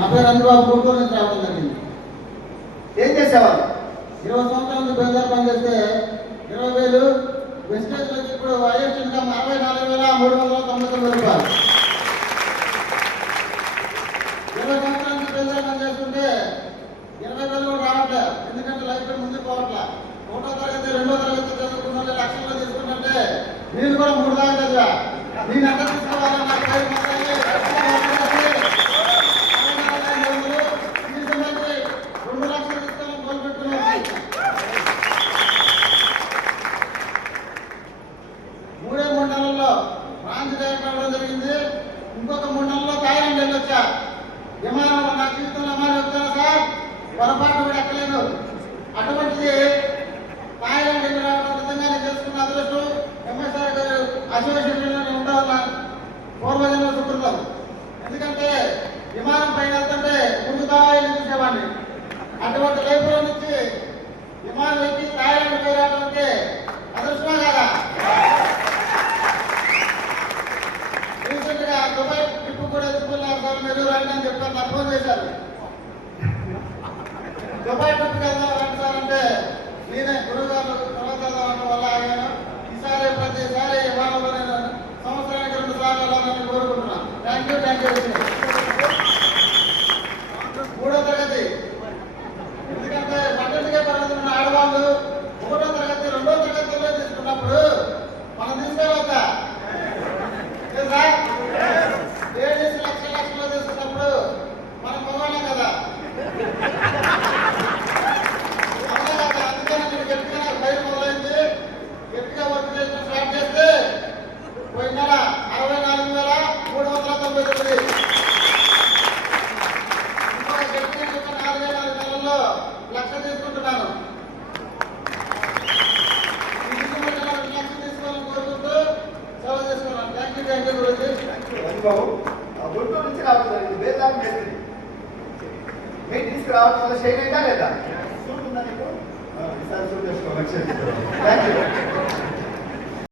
నా పేరు అనిబాబు గుంటూరు నుంచి రావడం జరిగింది. ఏం చేసేవాళ్ళు? 20 సంవత్సరాల నుంచి బెంగాల్ పనిచేస్తే 20,000 వెస్టేజ్ వచ్చి ఇప్పుడు హైయెస్ట్ ఇన్కమ్ 64,399 రూపాయలు. 20 సంవత్సరాల నుంచి బెంగాల్ పనిచేస్తుంటే 20,000 కూడా రావట్లేదు. ఎందుకంటే లైఫ్ ముందుకు పోవట్లే. 1వ తరగతి 2వ తరగతి చదువుకున్న వాళ్ళు లక్షల్లో తీసుకుంటుంటే నేను కూడా 3 దాకా చదివా. నేను ఎంత తీసుకోవాలని నాకు పేరు మొత్తాన్ని 2 లక్షలు తీసుకోవాలని గోల్ పెట్టుకున్నాను. 3 నెలల్లో ఫ్రాన్స్ చేయడం జరిగింది. ఇంకొక 3 నెలల్లో థాయిలాండ్ వెళ్ళొచ్చా. విమానంలో నా జీవితంలో అమ్మాయి చెప్తాను సార్, పొరపాటు కూడా ఎక్కలేదు. అటువంటిది థాయిలాండ్ వెళ్ళి రావడం నిజంగానే చేసుకున్న అదృష్టం ఎంఎస్ఆర్ గారు అసోసియేషన్లో ఉండాలన్న పూర్వజన్మ సుకృతం. ఎందుకంటే విమానం పైన వెళ్తుంటే ముందుతాయిని చూసేవాడిని. అటువంటి లైఫ్లో నుంచి విమానం ఎక్కి థాయిలాండ్ పోయి రావడం అంటే అదృష్టమే కదా. రీసెంట్ గా దుబాయ్ ట్రిప్ కూడా ఎత్తుకున్నారు సార్, మీరు రండి అని చెప్పారు. నాకు ఫోన్ చేశారు, దుబాయ్ ట్రిప్కి వెళ్దాం రండి సార్ అంటే నేనే గురువు గారు తర్వాత వెళ్దాం వల్ల ఆగాను. ఈసారి ప్రతిసారి విమానంలో నేను సంవత్సరానికి 2 సార్లు వెళ్ళాలని కోరుకుంటున్నాను. Thank you. 3వ తరగతి ఎందుకంటే 12కే తరగతి ఉన్న ఆడవాళ్ళు 1వ తరగతి 2వ తరగతిలో తీసుకున్నప్పుడు మనం తీసుకోవద్దా సార్? లేడీస్ లక్షల్లో తీసుకున్నప్పుడు మనం మగవాళ్ళం కదా. అందుకని నేను గట్టిగా నాకు భయం మొదలైంది. గట్టిగా వర్క్ చేయడం స్టార్ట్ చేస్తే పోయిన నెల 64,399. ఇంకొక గట్టిగా 4,000 నెలల్లో 1,00,000 తీసుకుంటున్నాను. లక్ష తీసుకోవాలని కోరుకుంటూ సెలవు చేసుకున్నాను. థ్యాంక్ యూ గురించి. గుంటూరు నుంచి రావడం జరిగింది. వేదాంత మేస్త్రి మీరు తీసుకురావడం వల్ల షేర్ అయిందా లేదా? చూడుందా నీకు? ఈసారి చూడేసుకో. Thank you.